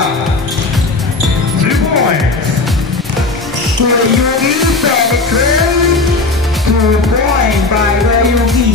bola. 3 points. Yugi penetrate. 2 points by Yugi.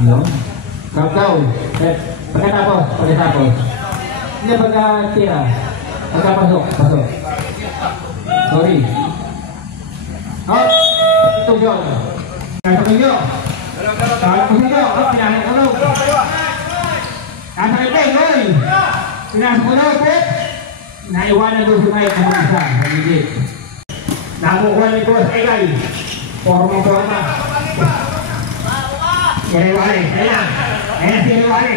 Yun. Countdown. Pagkatapos. Hindi pagkatira. Pagkapasok. Sorry. Hop! Ito yun. Nasa kayo. Pinasok ko. Nasa kayo, Roy. Pinasok ko, Pet. Naiwanan doon si Mike ng isa. Pagigit. Nakukuha nito sa Egay. Forma. Siriwale. Ayan si Siriwale.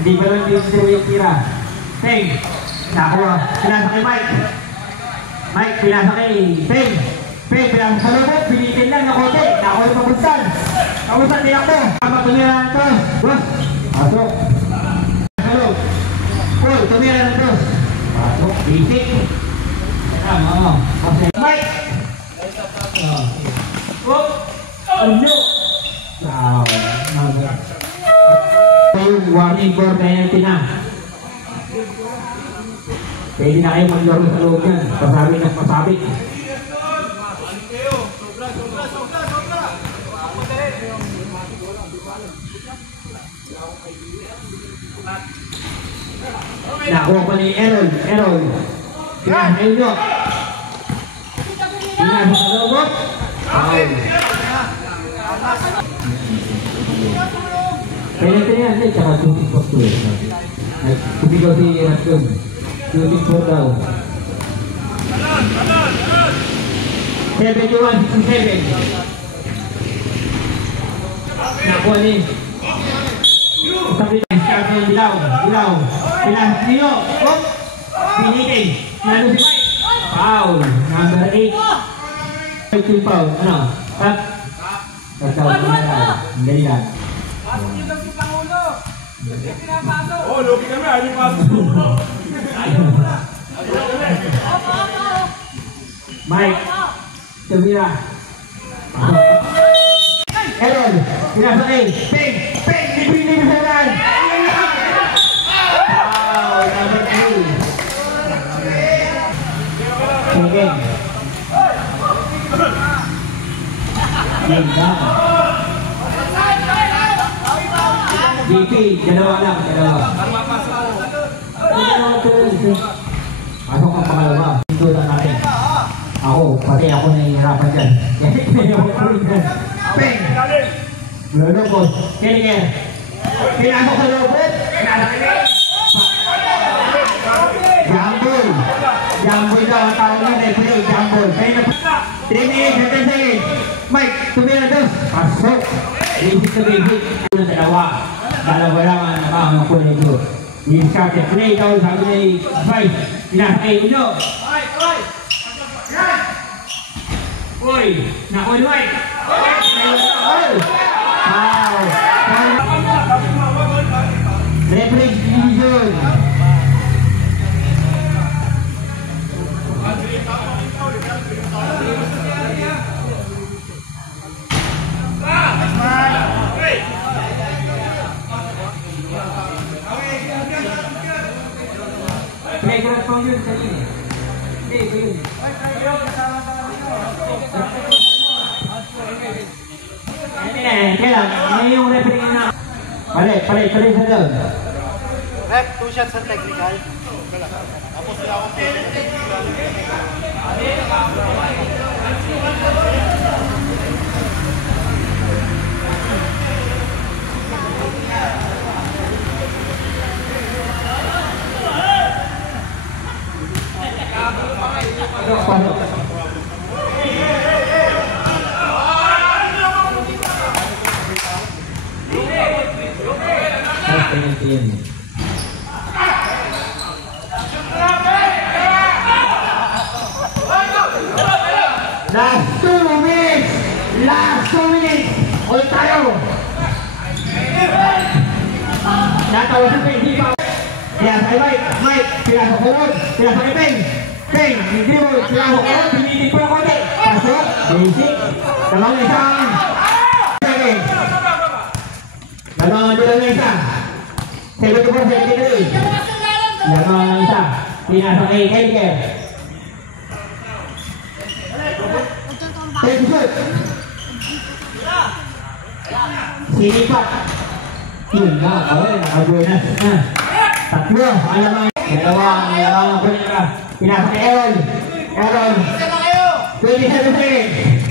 Hindi ba lang dito yung tira. Peng. Nakuha. Pinasok kay Mike. Mike, pinasok kay Peng. Peng, pinasok sa lubot. Pinitin lang na kote. Nakuha yung pabunsan. Pabunsan, tiyak mo. Tumira na ito. Bus. Pasok. Pasok. Paul, tumira na ito. Pasok. Basic. Mike. Whoop. Ano? Yung warning board na yan tinang. Pwede na kayo maglaro sa loob yan. Pasabit. Nakuha pa ni Errol. Pinasa nyo. Pinasa sa loob. Pwede yan. Tsaka shooting for 2. Kubigaw si Ratsun. Shooting for daw. 71-67. Nakuha ni. Sabi na start ng Dilaw. Pinasok niyo. Pinitin. Nado si Mike. Foul. Number 8. Team foul. Ano? Cut. Ang galing lang. Oh, loki kami. Ano yung pasok? Mike. Tumira. Errol. Pinasok ni. Peng. Libre sa lan. Wow. Number 2. Pengeng. DP, dalawa lang. Pasok ang pangalawa. Hindutan natin. Pati ako nahihirapan dyan. Peng! Lulubot. Kiniger. Pinasok sa lubot. Jambol daw ang tawag ng referee. Jambol. 3 minutes, 10 seconds. Mike, tumira dos. Pasok. Basic na basic. Dalawa lang ang nakakamakul nito. Yung started play daw, sabi na yung Vice. Pinasa kayo nyo. Uy! Nakuha ni Mike. Wow! Referee division. Playground po yun sa inyo. Hindi, ito yun. Kaya lang, may yung referee na. Pali sa doon. Rep, 2 shots sa technical. Tapos na ako. Last 2 minutes! Ulit tayo! Natawasan pa yung hipaw. Yan, kay Mike, pinasok ko nun. Pinasok kay Peng, dribble, pinasok ko nun. Pinitin ko yung konti. Pasok, basic. Dalawang isang. Dalawang isa. 74-73. Dalawang isa. Pinasok kay Edgar. Take shoot. Sinipat. Yun na. Okay, nakabuenas na. Tatlo. Alamang. Dalawang kunin ka. Pinasa kay Aaron. Aaron. 27 seconds.